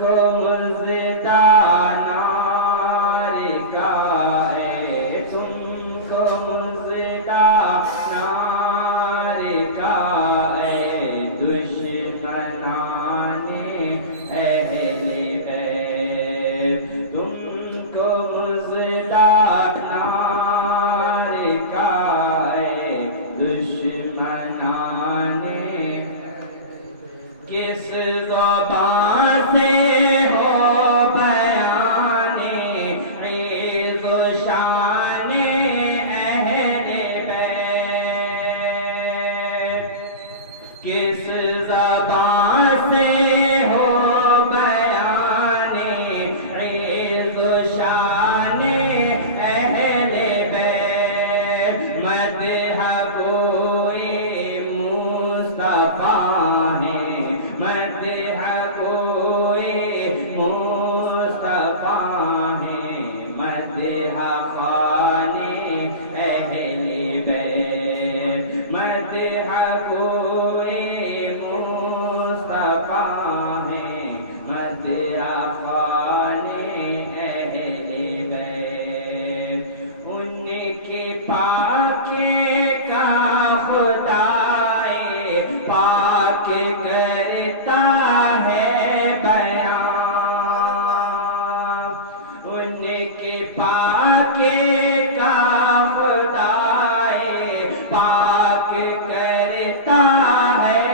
کو مزدہ نار کا ہے، تم کو مزدہ نار کا ہے، دشمنان اہل بیت تم کو مزدہ نار کا ہے، دشمنان کس زبان سے ہو بیان عز و شان اہل بیت، کس زبان سے ہو بیان عز و شان اہل بیت، مدح کوئی مصطفیٰ ہے، مدح کوئی مصطفیٰ ہے، مدح خوان اہل بیت، مدح کوئی مصطفیٰ ہے، مدح خوان اہل بیت، ان کی پاکی کا خدائے پاک کرتا ہے بیان، ان کی پاکی کا خدائے پاک کرتا ہے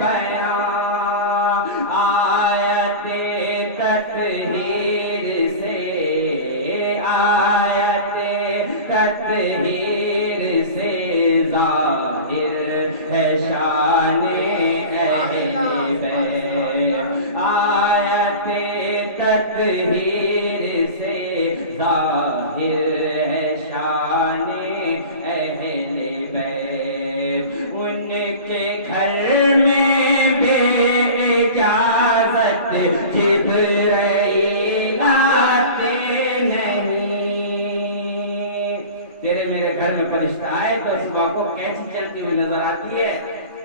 بیان، آیت تطہیر سے، آیت تطہیر سے ظاہر ہے شان اہل بیت، آیت تطہیر سے ظاہر ہے شان اہل بیت، ان کے گھر میں بے اجازت جبرائیل آتے نہیں، تیرے میرے گھر میں فرشتہ آئے تو صبح کو کیسی چلتی ہوئی نظر آتی ہے،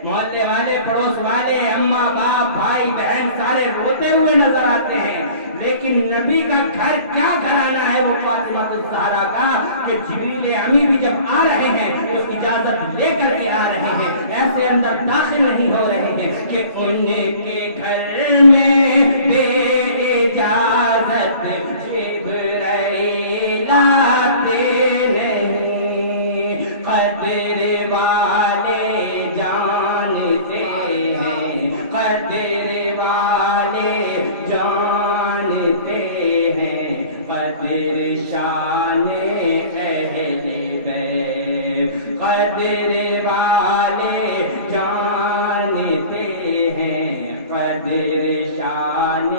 محلے والے، پڑوس والے، اماں باپ، بھائی بہن سارے روتے ہوئے نظر آتے ہیں، لیکن نبی کا گھر کیا گھرانہ ہے وہ فاطمہ الزہرا کا کہ جبریل امی بھی جب آ رہے ہیں تو اجازت لے کر کے آ رہے ہیں، ایسے اندر داخل نہیں ہو رہے ہیں کہ ان کے گھر میں بے اجازت جبرائیل آتے نہیں، قدر والے جانتے ہیں، قدر والے جانتے ہیں، قدر شان اہل بیت، قدر والے جانتے ہیں، قدر شان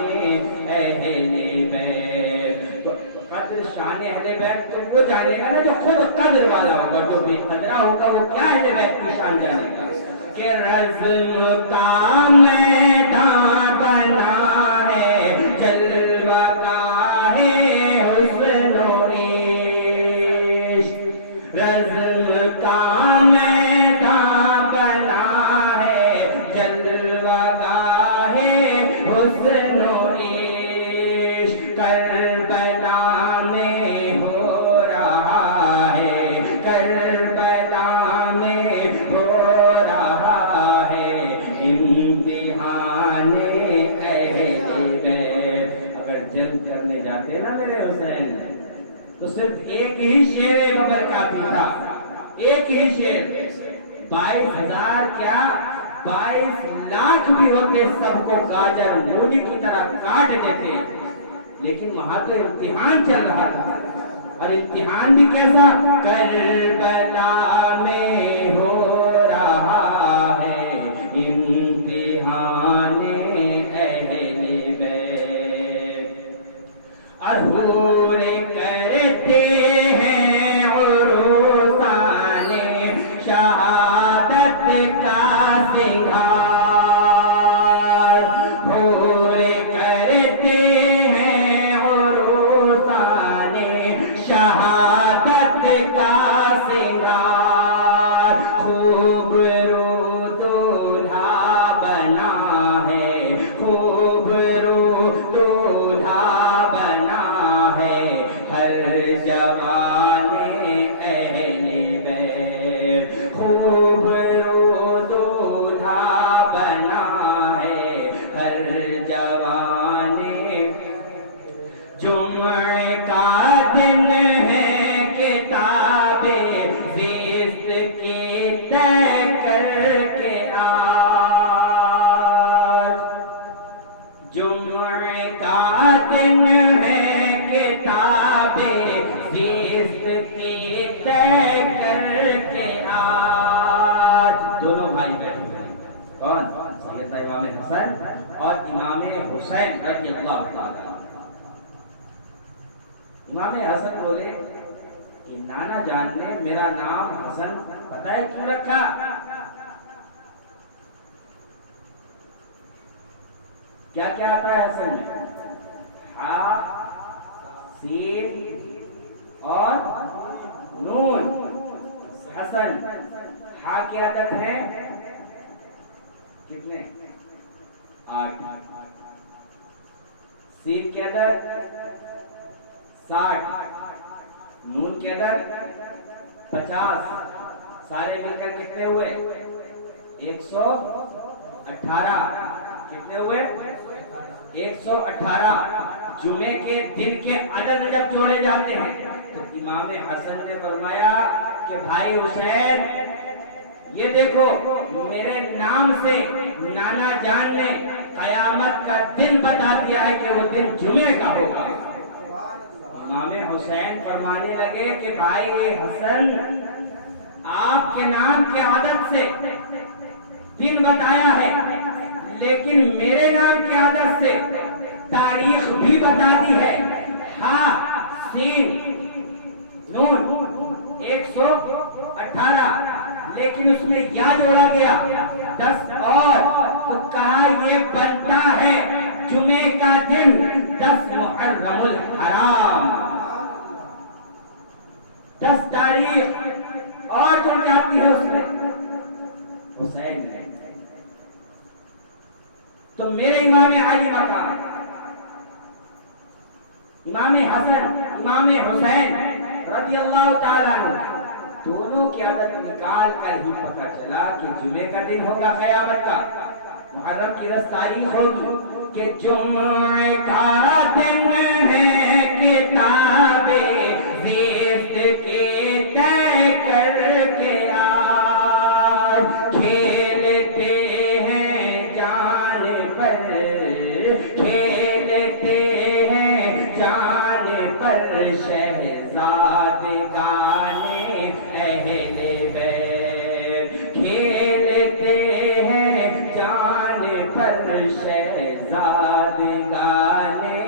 اہل بیت، تو قدر شان اہل بیت تو وہ جانے گا نا جو خود قدر والا ہوگا، جو بے قدرہ ہوگا وہ کیا اہل بیت کی شان جانے گا کہ رزم کا میدان بنا ہے، جلوہ گاہ حسن و عشق، رزم کا میدان بنا ہے، جلوہ گاہ حسن و عشق، کربلا میں ہو رہا ہے، کربلا میں ہو رہا ہے امتحان اہل بیت، اگر جنگ کرنے جاتے نا میرے حسین تو صرف ایک ہی شیر ببر کافی تھا، ایک ہی شیر، 22,000 کیا 22 لاکھ بھی ہوتے سب کو گاجر مولی کی طرح کاٹ دیتے، لیکن وہاں تو امتحان چل رہا تھا، اور امتحان بھی کیسا، کربلا میں ہو رہا ہے امتحان اہل بیت، اور حور کرتے ہیں عروسان شہادت کا سنگار، حور کرتے ہیں عروسان شہادت کا سنگار، خوب رو دولہا بنا ہے، خوب رو آج جمعے کا دن ہے کتاب زیست کی طے کر کے آج. دونوں بھائی بیٹھے ہوئے ہیں. کون؟ سیدنا امام حسن اور امام حسین رضی اللہ تعالیٰ. امام حسن بولے کہ نانا جان نے میرا نام حسن پتہ ہے کیوں رکھا؟ کیا کیا آتا ہے حسن میں؟ ہا، سین اور نون. حسن ہا کی عدد ہے کتنے؟ 8. سین کی عدد 60. نون کے عدد 50. سارے مل کر کتنے ہوئے؟ 118. کتنے ہوئے؟ 118. جمعے کے دن کے عدد جب جوڑے جاتے ہیں تو امام حسن نے فرمایا کہ بھائی حسین یہ دیکھو میرے نام سے نانا جان نے قیامت کا دن بتا دیا ہے کہ وہ دن جمعے کا ہوگا. امام حسین فرمانے لگے کہ بھائی حسن آپ کے نام کے عدد سے دن بتایا ہے لیکن میرے نام کے عدد سے تاریخ بھی بتا دی ہے. ہاں سین نون 118 لیکن اس میں یا جوڑا گیا 10 اور تو کہا یہ بنتا ہے جمعے کا دن 10 محرم الحرام. 10 تاریخ اور جڑ جاتی ہے اس میں. حسین ہے تو میرے امام علی مقام امام حسن امام حسین رضی اللہ تعالیٰ عنہ دونوں کی عدد نکال کر ہی پتہ چلا کہ جمعے کا دن ہوگا قیامت کا. محرم کی 10 تاریخ ہوگی کہ جمعے کا دن ہے کتاب زیست کی طے کر کے آج کھیلتے ہیں جان پر کھیلتے ہیں جان پر شہزادگانے اہل بیت کھیلتے ہیں جان پر شہزادگانے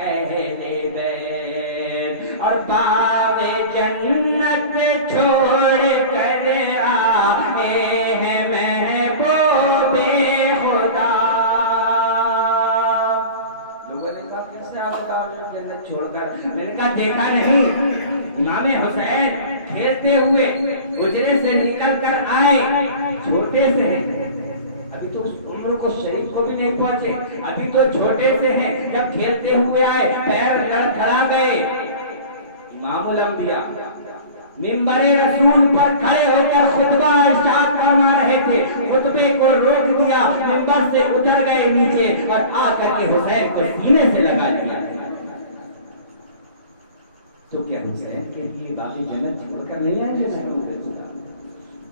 اہل بیت اور باغ جنت چھوڑ کر آئے ہیں محبوب خدا. لوگوں نے کہا کیسے آپ جنت چھوڑ کر؟ میں نے کہا دیکھا نہیں امام حسین کھیلتے ہوئے حجرے سے نکل کر آئے چھوٹے سے ہیں ابھی تو اس عمر کو شریف کو بھی نہیں پہنچے ابھی تو چھوٹے سے ہیں. جب کھیلتے ہوئے آئے پیر لڑکھڑا گئے. امام الانبیاء منبر رسول پر کھڑے ہو کر خطبہ ارشاد فرما رہے تھے. خطبے کو روک دیا منبر سے اتر گئے نیچے اور آ کر کے حسین کو سینے سے لگا لیا. تو کیا حسین کے لیے باقی جنت چھوڑ کر نہیں آئیں گے؟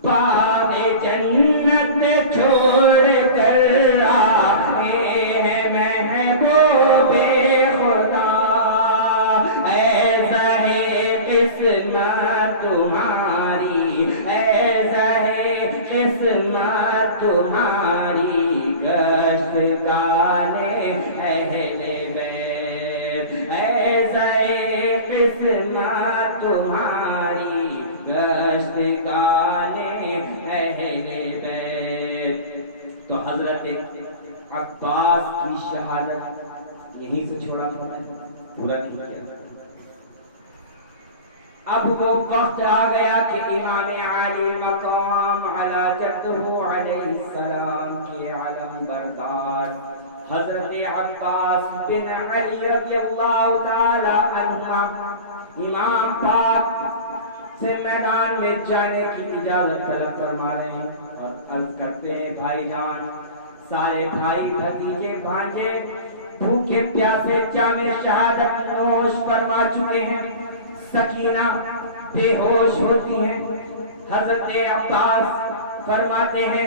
باغ جنت چھوڑ کر آئے ہیں محبوب خدا اے زہے قسمت تمہاری اے زہے قسمت تمہاری گشت گانے اہل بیت اے زہے قسمت تمہاری گشت گانے اہل بیت. تو حضرت عباس کی شہادت یہیں سے چھوڑا پورا نہیں کیا. اب وہ وقت آ گیا کہ امام علی مقام علی جدہ علیہ السلام کے علم بردار حضرت عباس بن علی رضی اللہ تعالی عنہما امام پاک سے میدان میں جانے کی اجازت طلب فرما رہے ہیں اور عرض کرتے ہیں بھائی جان سارے بھائی بھتیجے بھانجے بھوکے پیاسے جام شہادت نوش فرما چکے ہیں. سکینہ بے ہوش ہوتی ہیں. حضرت عباس فرماتے ہیں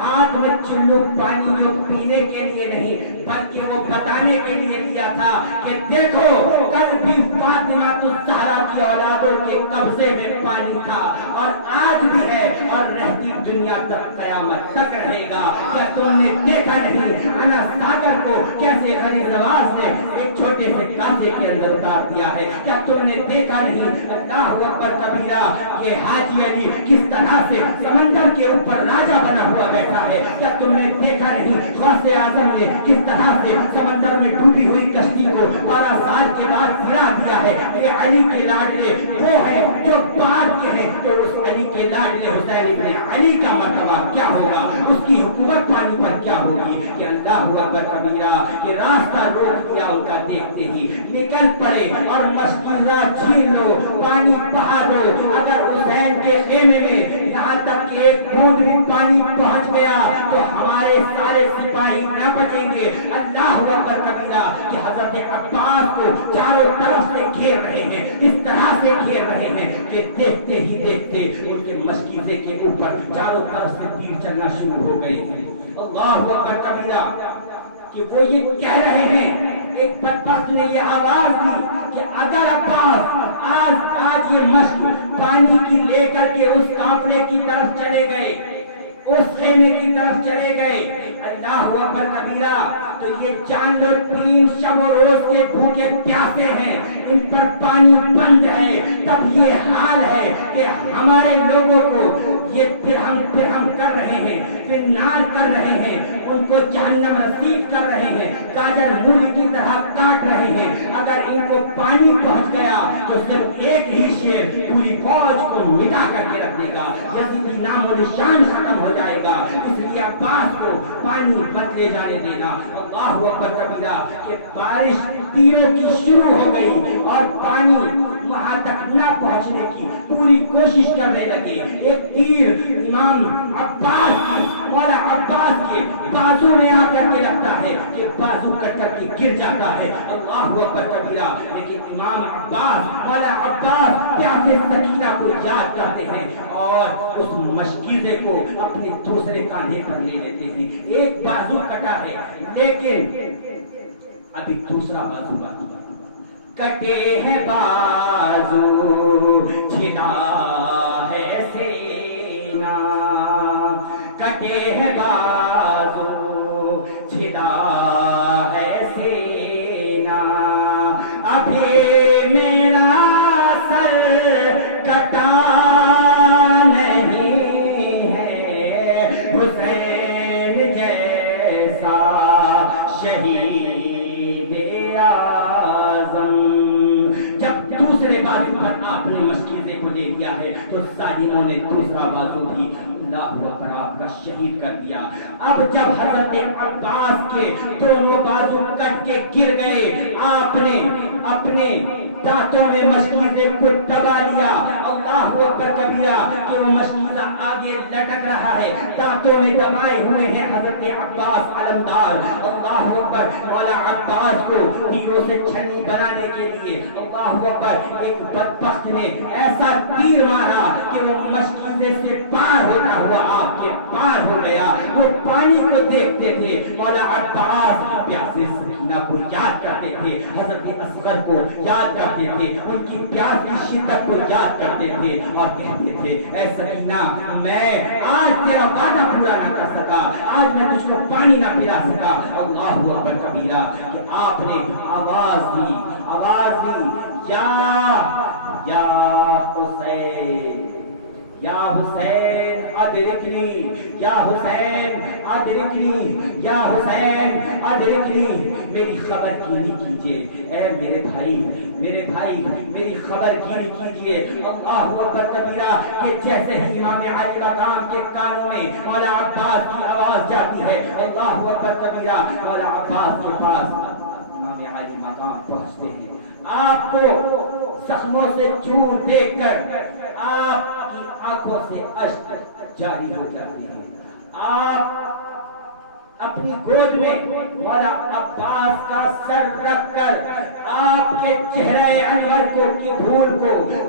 ہاتھ میں چلو پانی جو پینے کے لیے نہیں بلکہ وہ بتانے کے لیے لیا تھا کہ دیکھو کل بھی فاطمہ الزہرا کی اولادوں کے قبضے میں پانی تھا اور آج بھی ہے اور رہتی دنیا تک قیامت تک رہے گا. کیا تم نے دیکھا نہیں انا ساگر کو کیسے غریب نواز نے ایک چھوٹے سے کاسے کے اندر اتار دیا ہے؟ کیا تم نے دیکھا نہیں اللہ اکبر کبیرہ کہ حاجی علی کس طرح سے سمندر کے اوپر راجا بنا ہوا بیٹھا ہے؟ کیا تم نے دیکھا نہیں غوث اعظم نے کس طرح سے سمندر میں ڈوبی ہوئی کشتی کو 12 سال کے بعد گرا دیا ہے؟ یہ علی کے لاڈلے وہ ہیں جو بعد کے ہیں. تو اس علی کے لاڈلے حسین ابن علی کا مرتبہ کیا ہوگا، اس کی حکومت پانی پر کیا ہوگی کہ اللہ اکبر کبیرہ کہ راستہ روک دیا ان کا دیکھتے ہی نکل پڑے اور مشکیزہ چھین لو پانی بہا دو. اگر حسین کے خیمے میں یہاں تک کہ ایک بوند بھی پانی پہنچ گیا تو ہمارے سارے سپاہی نہ بچیں گے. اللہ اکبر کبیرہ کہ حضرت عباس کو چاروں طرف سے گھیر رہے ہیں، اس طرح سے گھیر رہے ہیں کہ دیکھتے ہی دیکھتے ان کے مشکیزے کے اوپر چاروں طرف سے تیر چلنا شروع ہو گئے. اللہ اکبر کبیرہ کہ وہ یہ کہہ رہے ہیں، ایک بدبخت نے یہ آواز دی کہ اگر عباس آج یہ مشک پانی کی لے کر کے اس کافلے کی طرف چلے گئے، اس خیمے کی طرف چلے گئے، اللہ اکبر کبیرہ تو یہ جان لو 3 شب و روز کے بھوکے پیاسے ہیں، ان پر پانی بند ہے. تب یہ حال ہے کہ ہمارے لوگوں کو یہ پھر ہم کر رہے ہیں، پھر نار کر رہے ہیں، ان کو جہنم رسید کر رہے ہیں، گاجر مولی کی طرح کاٹ رہے ہیں. اگر ان کو پانی پہنچ گیا تو صرف ایک ہی شیر پوری فوج کو مٹا کر کے رکھ دے گا، یزیدی نام و نشان ختم ہو جائے گا. اس لیے عباس کو پانی بدلے جانے دینا. اللہ اکبر کبیرہ کہ بارش تیروں کی شروع ہو گئی اور پانی وہاں تک نہ پہنچنے کی پوری کوشش کرنے لگے. ایک تیر امام عباس کی مولا عباس کے بازو میں آ کر کے لگتا ہے کہ بازو کٹ کر کے گر جاتا ہے. اللہ اکبر کبیرہ لیکن امام عباس مولا عباس پیاسے سکینہ کو یاد کرتے ہیں اور اس مشکیزے کو اپنے دوسرے کاندھے پر لے لیتے ہیں. ایک بازو کٹا ہے لیکن ابھی دوسرا بازو کٹے ہے بازو چھلا ہے سینہ، کٹے ہے بازو چھلا ہے سینہ، ابھی میرا سر کٹا نہیں ہے، حسین جیسا شہید اعظم. جب دوسرے بازو پر آپ نے مشکیزے کو لے لیا ہے تو ظالموں نے دوسرا بازو بھی اللہ اکبر آپ کا شہید کر دیا. اب جب حضرت عباس کے دونوں بازو کٹ کے گر گئے آپ نے اپنے دانتوں میں مشکیزے کو دبا لیا. اللہ اکبر کبیرہ کہ وہ مشکیزہ آگے لٹک رہا ہے، دانتوں میں دبائے ہوئے ہیں حضرت عباس علمدار. اللہ اکبر مولا عباس کو تیروں سے چھنی بنانے کے لیے اللہ اکبر ایک بدبخت نے ایسا تیر مارا کہ وہ مشکیزے سے پار ہوتا ہوا آپ کے پار ہو گیا. وہ پانی کو دیکھتے تھے، مولا عباس پیاسے سکینہ کو یاد کرتے تھے، حضرت اصغر کو یاد کرتے تھے، ان کی پیاس کی شدت کو یاد کرتے تھے اور کہتے تھے اے سکینہ میں آج تیرا وعدہ پورا نہ کر سکا، آج میں تجھ کو پانی نہ پلا سکا. اللہ اکبر کبیرہ کہ آپ نے آواز دی یا حسین، یا حسین ادرکنی، یا حسین ادرکنی، یا حسین ادرکنی، میری خبر گیری کیجئے. اے میرے بھائی میری خبر گیری کیجئے. اللہ اکبر کبیرہ کہ جیسے ہی امام علی مقام کے کانوں میں مولا عباس کی آواز جاتی ہے اللہ اکبر کبیرہ مولا عباس کے پاس امام علی مقام پہنچتے ہیں. آپ کو زخموں سے چور دیکھ کر آپ کی آنکھوں سے اشک جاری ہو جاتے ہیں. آپ اپنی گود میں مولا عباس کا سر رکھ کر آپ کے کے چہرے انور کو کی دھول کو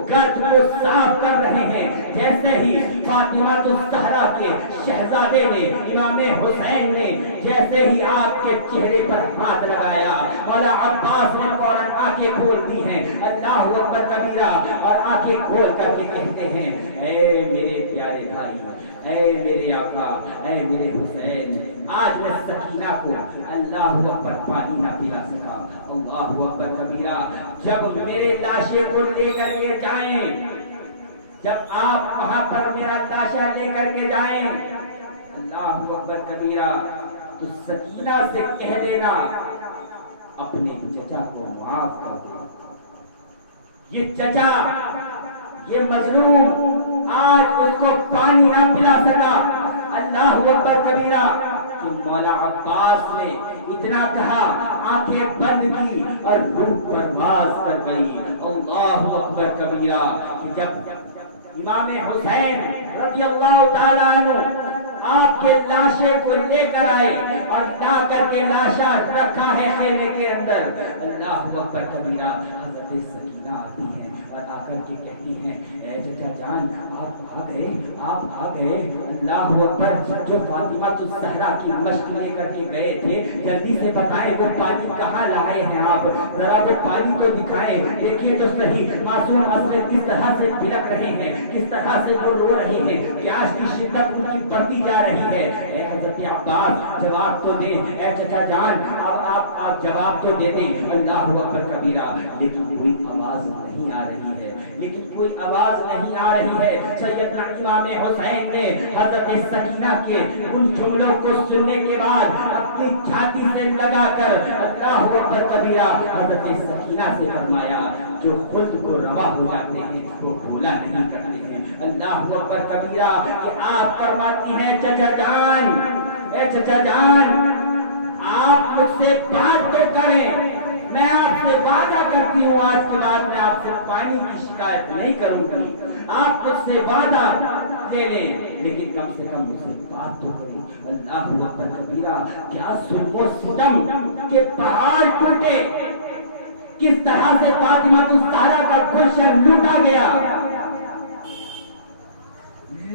گرد کو صاف کر رہے ہیں، جیسے ہی فاطمہ الزہرا کے شہزادے نے امام حسین نے جیسے ہی آپ کے چہرے پر ہاتھ لگایا، مولا عباس نے فوراً آنکھیں کھول دی ہیں، اللہ اکبر کبیرہ، اور آنکھیں کھول کر کے کہتے ہیں اے میرے پیارے بھائی، اے میرے آقا، اے میرے حسین، آج میں سکینہ کو اللہ اکبر پانی نہ پلا سکا، اللہ اکبر کبیرہ، جب میرے لاشے کو لے کر کے جائیں، جب آپ وہاں پر میرا لاشا لے کر کے جائیں، اللہ اکبر کبیرہ، تو سکینہ سے کہہ دینا اپنے چچا کو معاف کر دو، یہ چچا، یہ مظلوم آج اس کو پانی نہ پلا سکا، اللہ اکبر کبیرہ، کہ مولا عباس نے اتنا کہا، آنکھیں بند کی اور روح پرواز کر گئی، اللہ اکبر کبیرہ، کہ جب امام حسین رضی اللہ تعالیٰ عنہ آپ کے لاشے کو لے کر آئے اور لا کر کے لاشا رکھا ہے خیمے کے اندر، اللہ اکبر کبیرہ، حضرت سکینہ آتی ہیں اور آ کر کے کہتی ہیں اے چچا جان، آپ آ گئے، آپ آ گئے، اللہ اکبر، جو فاطمہ الزہرا کی مشق لے کر کے گئے تھے، جلدی سے بتائیں وہ پانی کہاں لائے ہیں آپ، ذرا وہ پانی تو دکھائیں، دیکھیے تو صحیح معصوم اصغر کس طرح سے بلک رہے ہیں، کس طرح سے وہ رو رہے ہیں، پیاس کی شدت ان کی بڑھتی جا رہی ہے، اے حضرت عباس جواب تو دیں، اے چچا جان آپ جواب تو دے دیں، اللہ اکبر کبیرہ، لیکن کوئی آواز نہیں آ رہی ہے، لیکن کوئی آواز نہیں آ رہی ہے۔ سیدنا امام حسین نے حضرت سکینہ کے ان جملوں کو سننے کے بعد اپنی چھاتی سے لگا کر اللہ اکبر کبیرہ حضرت سکینہ سے فرمایا، جو خود کو روا ہو جاتے ہیں وہ بھولا نہیں کرتے ہیں، اللہ اکبر کبیرہ، کہ آپ فرماتی ہیں چچا جان، اے چچا جان، آپ مجھ سے بات تو کریں، میں آپ سے وعدہ کرتی ہوں آج کے بعد میں آپ سے پانی کی شکایت نہیں کروں گی، آپ مجھ سے وعدہ لے لیں، لیکن کم سے کم مجھ سے بات تو کریں، اللہ اکبر کبیرہ، کیا ظلم و ستم کے پہاڑ ٹوٹے، کس طرح سے فاطمہ الزہرا کا گلشن لوٹا گیا،